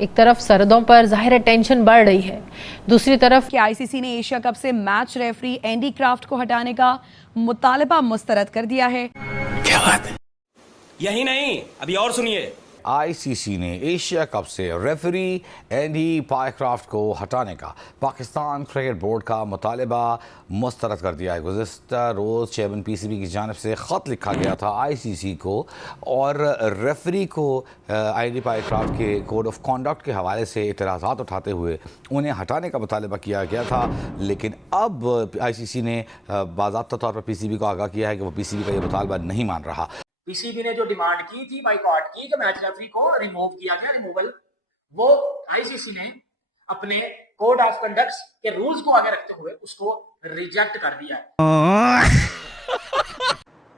एक तरफ सरहदों पर जाहिर टेंशन बढ़ रही है, दूसरी तरफ कि आईसीसी ने एशिया कप से मैच रेफरी एंडी क्राफ्ट को हटाने का मुतालबा मुस्तरद कर दिया है। क्या बात है? यही नहीं, अभी और सुनिए। आईसीसी ने एशिया कप से रेफरी एंडी पायक्राफ्ट को हटाने का पाकिस्तान क्रिकेट बोर्ड का मुतालबा मुस्तरद कर दिया है। गुज़िश्ता रोज़ चेयरमैन पीसीबी की जानिब से ख़त लिखा गया था आईसीसी को और रेफरी को एंडी पायक्राफ्ट के कोड ऑफ कॉन्डक्ट के हवाले से एतराज़ात उठाते हुए उन्हें हटाने का मुतालबा किया गया था। लेकिन अब आईसीसी ने बाज़ाब्ता तौर पर पीसीबी को आगाह किया है कि वो पीसीबी का ये मुतालबा नहीं मान रहा। पीसीबी ने जो डिमांड की थी बाइकॉट की, जो मैच रेफरी को रिमूव किया गया, रिमूवल, वो आईसीसी ने अपने कोड ऑफ कंडक्ट के रूल्स को आगे रखते हुए उसको रिजेक्ट कर दिया है।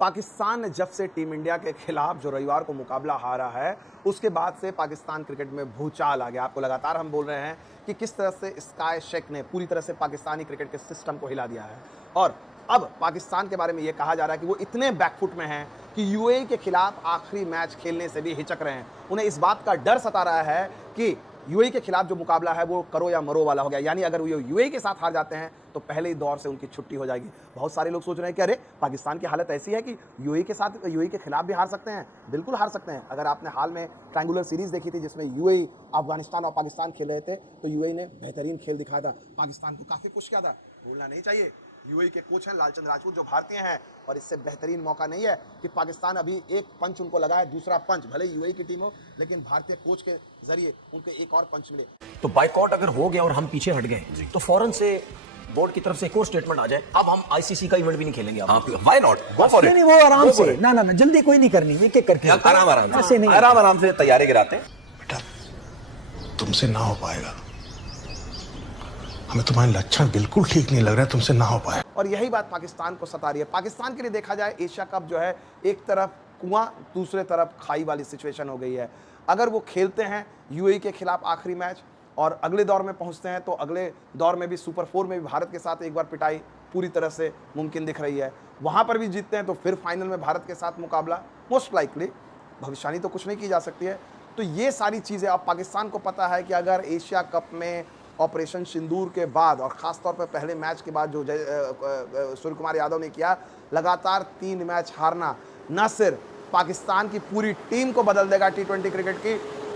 पाकिस्तान ने जब से टीम इंडिया के खिलाफ जो रविवार को मुकाबला हारा है, उसके बाद से पाकिस्तान क्रिकेट में भूचाल आ गया। आपको लगातार हम बोल रहे हैं कि किस तरह से स्काई शेख ने पूरी तरह से पाकिस्तानी क्रिकेट के सिस्टम को हिला दिया है। और अब पाकिस्तान के बारे में ये कहा जा रहा है कि वो इतने बैकफुट में हैं कि यूएई के खिलाफ आखिरी मैच खेलने से भी हिचक रहे हैं। उन्हें इस बात का डर सता रहा है कि यूएई के खिलाफ जो मुकाबला है वो करो या मरो वाला हो गया, यानी अगर वो यूएई के साथ हार जाते हैं तो पहले ही दौर से उनकी छुट्टी हो जाएगी। बहुत सारे लोग सोच रहे हैं कि अरे पाकिस्तान की हालत ऐसी है कि यूएई के खिलाफ भी हार सकते हैं। बिल्कुल हार सकते हैं। अगर आपने हाल में ट्रायंगुलर सीरीज देखी थी जिसमें यूएई, अफगानिस्तान और पाकिस्तान खेल रहे थे, तो यूएई ने बेहतरीन खेल दिखाया था, पाकिस्तान को काफ़ी पुश किया था। भूलना नहीं चाहिए, यूएई के कोच हैं लालचंद राजपूत जो भारतीय हैं, और इससे बेहतरीन मौका नहीं है कि पाकिस्तान अभी एक पंच उनको लगा है, दूसरा पंच भले यूएई की टीम हो लेकिन भारतीय कोच के जरिए उनको एक और पंच मिले। तो बाइकआउट अगर हो गया और हम पीछे हट गए तो फौरन से बोर्ड की तरफ से एक और स्टेटमेंट आ जाए, अब हम आईसीसी का इवेंट भी नहीं खेलेंगे। Why not, go for it. नहीं, वो आराम से, ना ना जल्दी कोई नहीं करनी, एक एक करके आराम से तैयारी गिराते हैं। बेटा तुमसे ना हो पाएगा, हमें तुम्हारे लक्षण बिल्कुल ठीक नहीं लग रहा है, तुमसे ना हो पाए। और यही बात पाकिस्तान को सता रही है। पाकिस्तान के लिए देखा जाए एशिया कप जो है एक तरफ कुआं दूसरे तरफ खाई वाली सिचुएशन हो गई है। अगर वो खेलते हैं यूएई के खिलाफ आखिरी मैच और अगले दौर में पहुंचते हैं तो अगले दौर में भी सुपर 4 में भी भारत के साथ एक बार पिटाई पूरी तरह से मुमकिन दिख रही है। वहाँ पर भी जीतते हैं तो फिर फाइनल में भारत के साथ मुकाबला मोस्ट लाइकली, भविष्यवाणी तो कुछ नहीं की जा सकती है। तो ये सारी चीज़ें अब पाकिस्तान को पता है कि अगर एशिया कप में ऑपरेशन सिंदूर के बाद और ख़ास तौर पर पहले मैच के बाद जो सूर्य कुमार यादव ने किया, लगातार 3 मैच हारना न सिर्फ पाकिस्तान की पूरी टीम को बदल देगा टी20 क्रिकेट की,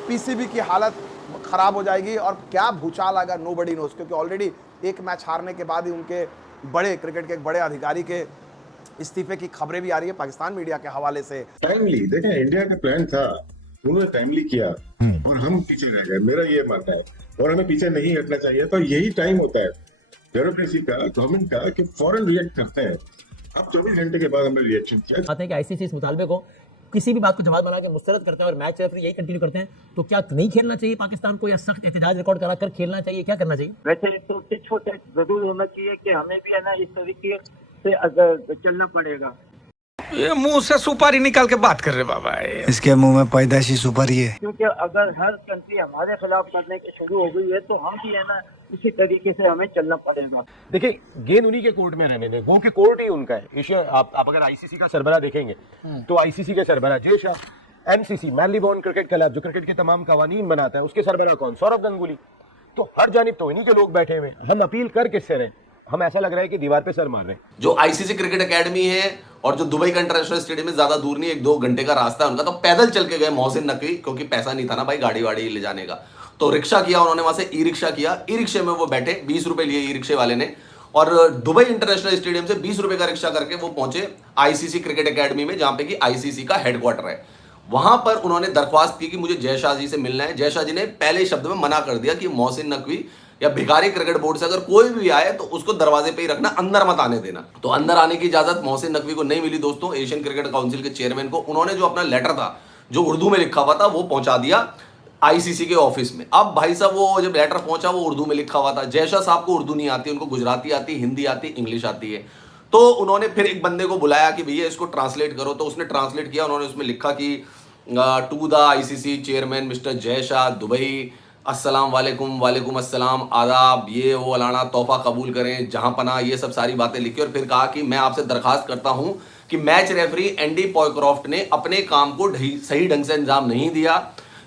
पीसीबी की हालत ख़राब हो जाएगी और क्या भूचाल आएगा नोबडी नोस, क्योंकि ऑलरेडी एक मैच हारने के बाद ही उनके बड़े क्रिकेट के एक बड़े अधिकारी के इस्तीफे की खबरें भी आ रही है पाकिस्तान मीडिया के हवाले से। टाइमली देखें, इंडिया का प्लान था, उन्होंने टाइमली किया और हम पीछे रह गए, मेरा ये मानना है, और हमें पीछे नहीं हटना चाहिए। तो यही टाइम होता है ब्यूरोक्रेसी का, गवर्नमेंट का, कि फौरन रिएक्ट करते हैं। अब 24 घंटे के बाद हमने रिएक्शन किया। आते हैं कि आईसीसी इस मुतालबे को किसी भी बात को जवाब बना के मुस्तरद करते हैं और मैच रेफरी यही कंटिन्यू करते हैं, तो क्या नहीं खेलना चाहिए पाकिस्तान को या सख्त एहतजाज रिकॉर्ड कराकर खेलना चाहिए, क्या करना चाहिए? वैसे तो छोटे जरूर होना चाहिए कि हमें भी है ना इस तरीके से चलना पड़ेगा। ये मुंह से सुपारी निकाल के बात कर रहे बाबा, इसके मुंह में पैदाइशी सुपारी है। क्योंकि अगर हर कंट्री हमारे खिलाफ करने की शुरू हो गई है तो हम भी है ना इसी तरीके से हमें चलना पड़ेगा। देखिए गेंद उन्हीं के कोर्ट में रहने दें, वो के कोर्ट ही उनका है। एशिया आप अगर आईसीसी का सरबराह देखेंगे तो आईसीसी के सरबराह Jay Shah, MCC मैरीबोर्न cricket club जो क्रिकेट के तमाम कवानीन बनाता है, उसके सरबराह कौन? सौरभ गंगुली। तो हर जानिब तो इन्हीं के लोग बैठे हुए हैं। हम अपील कर किससे रहे? हम ऐसा लग रहा है कि दीवार पे सर मार रहे हैं। जो आईसीसी क्रिकेट एकेडमी है और जो दुबई का इंटरनेशनल स्टेडियम में ज्यादा दूर नहीं, 1-2 घंटे का रास्ता है उनका, तो पैदल चल के गए मोहसिन नकवी, क्योंकि पैसा नहीं था ना भाई गाड़ी वाड़ी ले जाने का। तो रिक्शा किया उन्होंने, वहां से ई रिक्शा किया, ई रिक्शे में वो बैठे, 20 रुपए लिए ई रिक्शे वाले ने, और दुबई इंटरनेशनल स्टेडियम से 20 रुपए का रिक्शा करके वो पहुंचे आईसीसी क्रिकेट एकेडमी में, जहां पे कि आईसीसी का हेडक्वार्टर है। वहां पर उन्होंने दरख्वास्त की कि मुझे जय शाह जी से मिलना है। जय शाह जी ने पहले शब्द में मना कर दिया कि मोहसिन नकवी या भिखारी क्रिकेट बोर्ड से अगर कोई भी आए तो उसको दरवाजे पे ही रखना, अंदर मत आने देना। तो अंदर आने की इजाजत मोहसिन नकवी को नहीं मिली दोस्तों, एशियन क्रिकेट काउंसिल के चेयरमैन को। उन्होंने जो अपना लेटर था जो उर्दू में लिखा हुआ था वो पहुंचा दिया आईसीसी के ऑफिस में। अब भाई साहब वो जब लेटर पहुंचा वो उर्दू में लिखा हुआ था। जय शाह साहब को उर्दू नहीं आती, उनको गुजराती आती, हिंदी आती, इंग्लिश आती है। तो उन्होंने फिर एक बंदे को बुलाया कि भैया इसको ट्रांसलेट करो, तो उसने ट्रांसलेट किया। उन्होंने उसमें लिखा कि to the ICC chairman mister Jay Shah Dubai, अस्सलाम वालेकुम, वालेकुम अस्सलाम, आदाब, ये वो अलाना, तोहफा कबूल करें, जहां पना, ये सब सारी बातें लिखी। और फिर कहा कि मैं आपसे दरखास्त करता हूं कि मैच रेफरी एंडी पॉयक्रॉफ्ट ने अपने काम को सही ढंग से अंजाम नहीं दिया।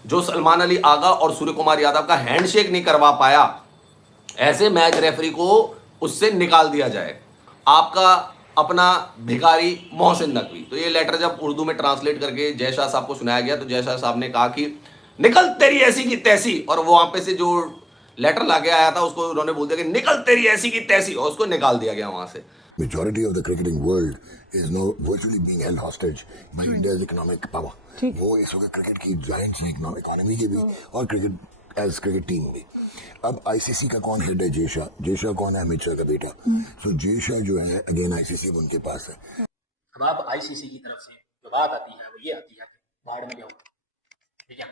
जो सलमान अली आगा और सूर्य कुमार यादव का हैंडशेक नहीं करवा पाया, ऐसे मैच रेफरी को उससे निकाल दिया जाए। आपका अपना भिखारी मोहसिन नकवी। तो ये लेटर जब उर्दू में ट्रांसलेट करके जय शाह साहब को सुनाया गया तो जय शाह साहब ने कहा कि निकल तेरी ऐसी की तैसी, और वो वहां पे से जो लेटर लाके आया था उसको उन्होंने बोल दिया कि निकल तेरी ऐसी की तैसी, और उसको निकाल दिया गया वहां से। Majority of the cricketing world is now virtually being held hostage by India's economic power. वो इस वक्त क्रिकेट की जायंट इकोनॉमी की भी और क्रिकेट एज क्रिकेट टीम भी। अब आईसीसी का कौन हेड है? जय शाह कौन है? अमित शाह का बेटा। सो जय शाह जो है अगेन आईसीसी उनके पास है। अब आप आईसीसी की तरफ से जो बात आती है वो ये आती है कि बाढ़ में जाओ, ठीक है।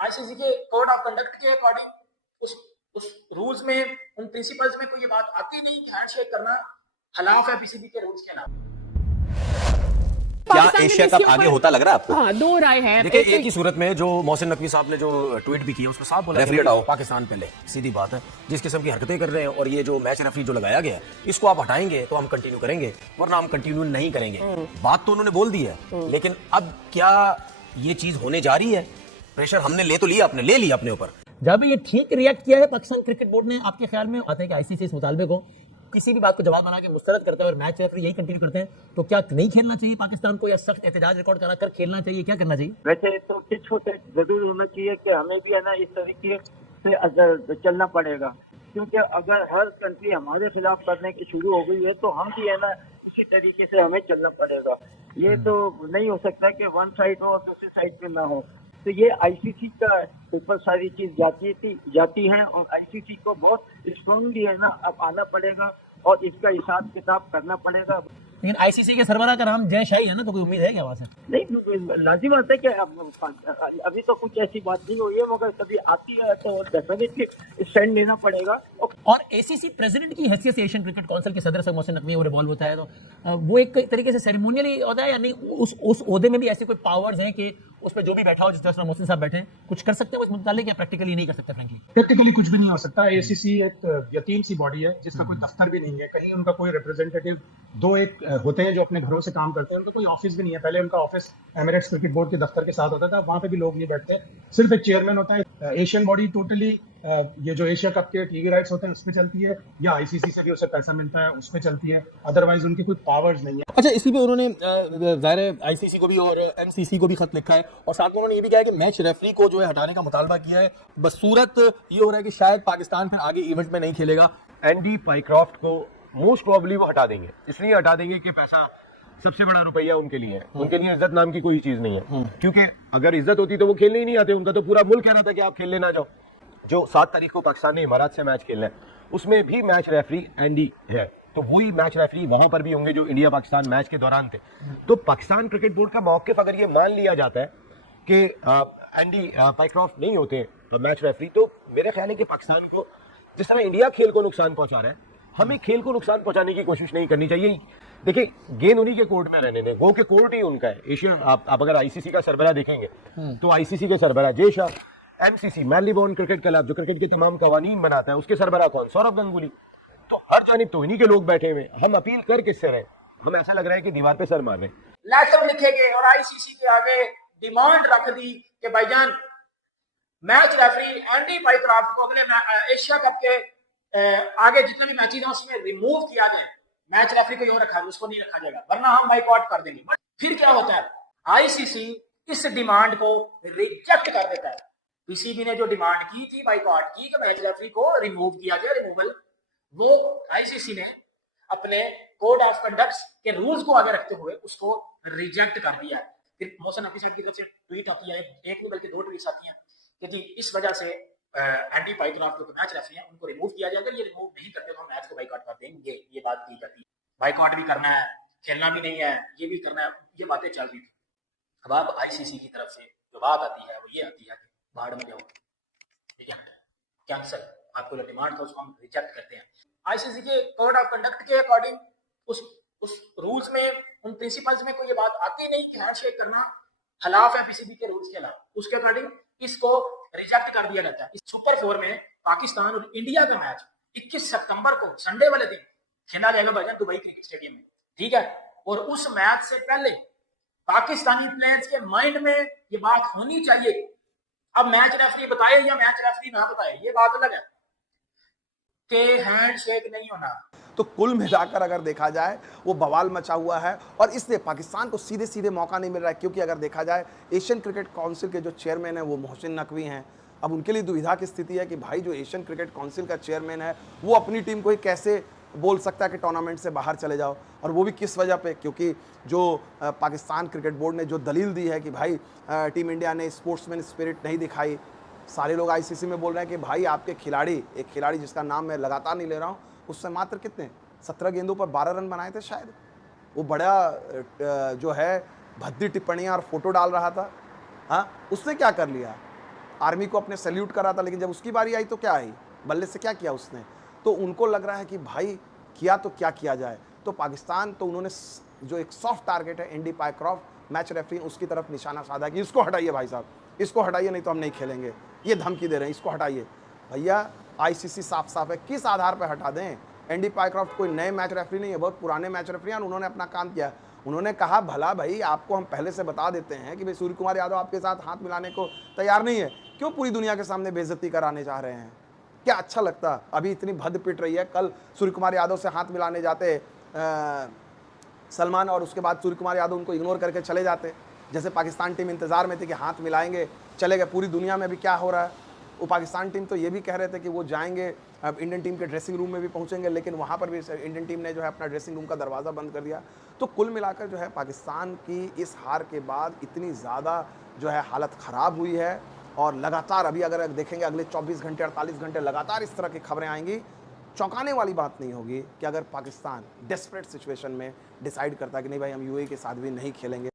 आईसीसी के कोड ऑफ कंडक्ट के अकॉर्डिंग उस रूल्स में, उन प्रिंसिपल्स में कोई ये बात आती नहीं कि हैंडशेक करना खिलाफ है पीसीबी के रूल्स के नाम। क्या एशिया कप आगे होता लग रहा है आपको? हाँ, दो राय है। देखिए एक ही सूरत में जो मोहसिन नकवी साहब ने जो ट्वीट भी किया उसको साफ बोला रेफरी हटाओ पाकिस्तान पहले, सीधी बात है। जिस किस्म की हरकतें कर रहे हैं और ये जो मैच रेफरी जो लगाया गया है इसको आप हटाएंगे तो हम कंटिन्यू करेंगे, वरना हम कंटिन्यू नहीं करेंगे। बात तो उन्होंने बोल दी है, लेकिन अब क्या ये चीज होने जा रही है? प्रेशर हमने ले तो लिया, अपने ले लिया अपने ऊपर। जब ये ठीक रिएक्ट किया है पाकिस्तान क्रिकेट बोर्ड ने, आपके ख्याल में आता है कि आईसीसी इस मुतालबे को किसी भी बात को जवाब बना के मुस्तरद करता है और मैच रेफरी यही कंटिन्यू करते हैं, तो क्या नहीं खेलना चाहिए पाकिस्तान को या सख्त एहतजाज रिकॉर्ड करा कर खेलना चाहिए? क्या करना चाहिए? वैसे तो कुछ होते जरूर होना चाहिए कि हमें भी है ना इस तरीके से अगर चलना पड़ेगा, क्योंकि अगर हर कंट्री हमारे खिलाफ करने की शुरू हो गई है तो हम भी है ना इसी तरीके से हमें चलना पड़ेगा। ये तो नहीं हो सकता कि वन साइड हो और दूसरी साइड पे ना हो। तो ये आईसीसी का ऊपर सारी चीज जाती है और आईसीसी को बहुत स्ट्रांगली है ना अब आना पड़ेगा और इसका हिसाब किताब करना पड़ेगा। लेकिन आईसीसी के सरबराह का नाम जय शाही है ना, तो कोई उम्मीद है क्या वहां से? नहीं, लाजिम बात है कि अभी तो कुछ ऐसी बात नहीं हुई है, मगर कभी आती है तो डेफिनेटली स्टैंड लेना पड़ेगा। और एसीसी प्रेसिडेंट की हैसियत से एशियन क्रिकेट काउंसिल के सदर से मोहसिन नकवी वो रिवॉल्व होता है, तो वो एक तरीके से सेरेमोनियली होता है या नहीं? उस ओहदे में भी ऐसे कोई पावर्स हैं कि उस पर जो भी बैठा हो, जिस तरह मोहसिन साहब बैठे, कुछ कर सकते हैं उस मुतालिक या प्रैक्टिकली नहीं कर सकते? फ्रैंकली प्रैक्टिकली कुछ भी नहीं हो सकता। एसीसी एक यतीम सी बॉडी है जिसका कोई दफ्तर भी नहीं है, कहीं उनका कोई रिप्रेजेंटेटिव दो एक होते हैं जो अपने घरों से काम करते हैं, उनका कोई ऑफिस भी नहीं है। पहले उनका ऑफिस एमिरेट्स क्रिकेट बोर्ड के दफ्तर के साथ होता था, वहां पे भी लोग नहीं बैठते, सिर्फ एक चेयरमैन होता है। एशियन बॉडी टोटली ये जो एशिया कप के टीवी राइट्स होते हैं उस पर चलती है, या आईसीसी से भी उसे पैसा मिलता है उस पर चलती है, अदरवाइज उनकी कोई पावर्स नहीं है। अच्छा, इसी पे उन्होंने ज़ाहिर आईसीसी को भी और एमसीसी को भी खत लिखा है और साथ में उन्होंने ये भी कहा है कि मैच रेफरी को जो है हटाने का मुतालबा किया है। बस सूरत ये हो रहा है कि शायद पाकिस्तान फिर आगे इवेंट में नहीं खेलेगा। एंडी पाइक्रॉफ्ट को मोस्ट प्रोबेबली वो हटा देंगे, इसलिए हटा देंगे कि पैसा सबसे बड़ा रुपया उनके लिए है, उनके लिए इज्जत नाम की कोई चीज नहीं है। क्योंकि अगर इज्जत होती तो वो खेलने ही नहीं आते, उनका तो पूरा मुल्क कह रहा था कि आप खेलने ना जाओ। जो 7 तारीख को पाकिस्तान ने इमारात से मैच खेलना है उसमें भी मैच रेफरी एंडी है, तो वही मैच रेफरी वहां पर भी होंगे जो इंडिया पाकिस्तान मैच के दौरान थे। तो पाकिस्तान क्रिकेट बोर्ड का मौक़िफ़ अगर ये मान लिया जाता है कि एंडी पाइक्रॉफ्ट नहीं होते तो मैच रेफरी, तो मेरे ख्याल है कि पाकिस्तान को जिस तरह इंडिया खेल को नुकसान पहुंचा रहा है, हमें खेल को नुकसान पहुंचाने की कोशिश नहीं करनी चाहिए। देखिए, गेंद उन्हीं के कोर्ट में रहने दें, वो के कोर्ट ही उनका है। एशिया आप अगर आईसीसी का सरबराह देखेंगे तो आईसीसी के सरबराह Jay Shah, MCC मैलीबॉर्न cricket club जो क्रिकेट के तमाम कवानीन बनाता है उसके सरबराह कौन? सौरभ गंगुली। तो हर जानिब तो इन्हीं के लोग बैठे हुए, हम अपील कर किससे रहे? हम ऐसा लग रहा है कि दीवार पे सर मार रहे हैं। लेटर लिखे गए और आईसीसी के आगे डिमांड रख दी कि भाईजान मैच रेफरी एंडी पाइक्रॉफ्ट को अगले एशिया कप के आगे जितने भी मैचेस हैं उसमें रिमूव किया जाए। मैच रेफरी को यूं रखा है, उसको नहीं रखा जाएगा, वरना हम बाइकआउट कर देंगे। बट फिर क्या होता है, आईसीसी इस डिमांड को रिजेक्ट कर देता है। पीसीबी ने जो डिमांड की थी बाइकआउट की कि मैच रेफरी को रिमूव किया जाए, रिमूवल, वो आईसीसी ने अपने कोड ऑफ कंडक्ट के रूल्स को आगे रखते हुए उसको रिजेक्ट कर दिया है। फिर मोहसिन नकवी साहब की तरफ से ट्वीट आती है, एक नहीं बल्कि 2 ट्वीट्स आती हैं कि जी इस वजह से एंडी पाइक्रॉफ्ट जो मैच रेफरी हैं उनको रिमूव किया जाएगा, ये रिमूव नहीं करते तो हम मैच को बाइकआउट कर देंगे। ये बात की जाती है, बाइकआउट भी करना है, खेलना भी नहीं है, ये भी करना है, ये बातें चल रही थी। अब आप आईसीसी की तरफ से जो बात आती है वो ये आती है कि बाहर में जाओ, ठीक है, कैंसल, आपको जो डिमांड था उसको हम रिजेक्ट करते हैं। आईसीसी के कोड ऑफ कंडक्ट के अकॉर्डिंग उस रूल्स में, उन प्रिंसिपल्स में कोई ये बात आती नहीं कि हैंडशेक करना खिलाफ है पीसीबी के रूल्स के अलावा, उसके अकॉर्डिंग इसको रिजेक्ट कर दिया जाता है। इस सुपर 4 में पाकिस्तान और इंडिया का मैच 21 सितंबर को संडे वाले दिन खेला जाएगा भाईजान दुबई क्रिकेट स्टेडियम में, ठीक है। और उस मैच से पहले पाकिस्तानी प्लेयर्स के माइंड में ये बात होनी चाहिए, अब मैच रेफरी बताए या मैच रेफरी ना बताए, ये बात अलग है कि हैंडशेक नहीं होना। तो कुल मिलाकर अगर देखा जाए वो बवाल मचा हुआ है और इसलिए पाकिस्तान को सीधे सीधे मौका नहीं मिल रहा है, क्योंकि अगर देखा जाए एशियन क्रिकेट काउंसिल के जो चेयरमैन है वो मोहसिन नकवी हैं। अब उनके लिए दुविधा की स्थिति है कि भाई जो एशियन क्रिकेट काउंसिल का चेयरमैन है वो अपनी टीम को ही कैसे बोल सकता है कि टूर्नामेंट से बाहर चले जाओ, और वो भी किस वजह पे, क्योंकि जो पाकिस्तान क्रिकेट बोर्ड ने जो दलील दी है कि भाई टीम इंडिया ने स्पोर्ट्समैन स्पिरिट नहीं दिखाई। सारे लोग आईसीसी में बोल रहे हैं कि भाई आपके खिलाड़ी, एक खिलाड़ी जिसका नाम मैं लगातार नहीं ले रहा हूँ, उससे मात्र कितने 17 गेंदों पर 12 रन बनाए थे शायद। वो बड़ा जो है भद्दी टिप्पणियाँ और फोटो डाल रहा था। हाँ, उसने क्या कर लिया? आर्मी को अपने सैल्यूट करा था, लेकिन जब उसकी बारी आई तो क्या आई, बल्ले से क्या किया उसने? तो उनको लग रहा है कि भाई किया तो क्या किया जाए। तो पाकिस्तान, तो उन्होंने जो एक सॉफ्ट टारगेट है एंडी पायक्रॉफ्ट मैच रेफरी, उसकी तरफ निशाना साधा कि इसको हटाइए भाई साहब, इसको हटाइए नहीं तो हम नहीं खेलेंगे। ये धमकी दे रहे हैं, इसको हटाइए। भैया आईसीसी साफ साफ है, किस आधार पर हटा दें? एंडी पायक्रॉफ्ट कोई नए मैच रेफरी नहीं है, बहुत पुराने मैच रेफरी हैं। उन्होंने अपना काम किया। उन्होंने कहा भला भाई आपको हम पहले से बता देते हैं कि भाई सूर्य कुमार यादव आपके साथ हाथ मिलाने को तैयार नहीं है, क्यों पूरी दुनिया के सामने बेइज्जती कराने चाह रहे हैं? क्या अच्छा लगता? अभी इतनी भद्द पिट रही है, कल सूर्य कुमार यादव से हाथ मिलाने जाते सलमान, और उसके बाद सूर्य कुमार यादव उनको इग्नोर करके चले जाते, जैसे पाकिस्तान टीम इंतजार में थी कि हाथ मिलाएंगे, चले गए। पूरी दुनिया में भी क्या हो रहा है, वो पाकिस्तान टीम तो ये भी कह रहे थे कि वो जाएंगे, अब इंडियन टीम के ड्रेसिंग रूम में भी पहुंचेंगे, लेकिन वहाँ पर भी इंडियन टीम ने जो है अपना ड्रेसिंग रूम का दरवाज़ा बंद कर दिया। तो कुल मिलाकर जो है पाकिस्तान की इस हार के बाद इतनी ज़्यादा जो है हालत ख़राब हुई है, और लगातार अभी अगर देखेंगे अगले 24 घंटे 48 घंटे लगातार इस तरह की खबरें आएंगी। चौंकाने वाली बात नहीं होगी कि अगर पाकिस्तान डेस्परेट सिचुएशन में डिसाइड करता है कि नहीं भाई हम यूएई के साथ भी नहीं खेलेंगे।